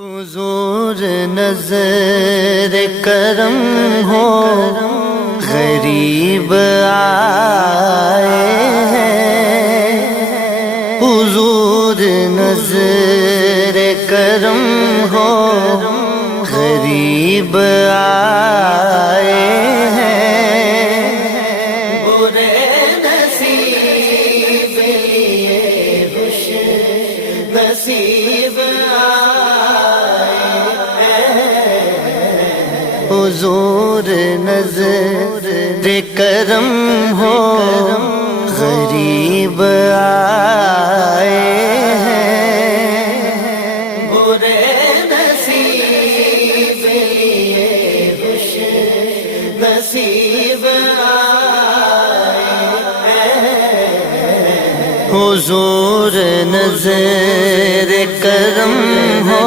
حضور نظر کرم ہو، غریب آئے ہیں۔ حضور نظر کرم ہو، غریب آئے ہیں۔ برے نصیب لیے خوش نصیب حضور نظر کرم ہو، غریب آئے ہیں۔ برے نصیب لیے خوش نصیب آئے ہیں۔ حضور نظر کرم ہو،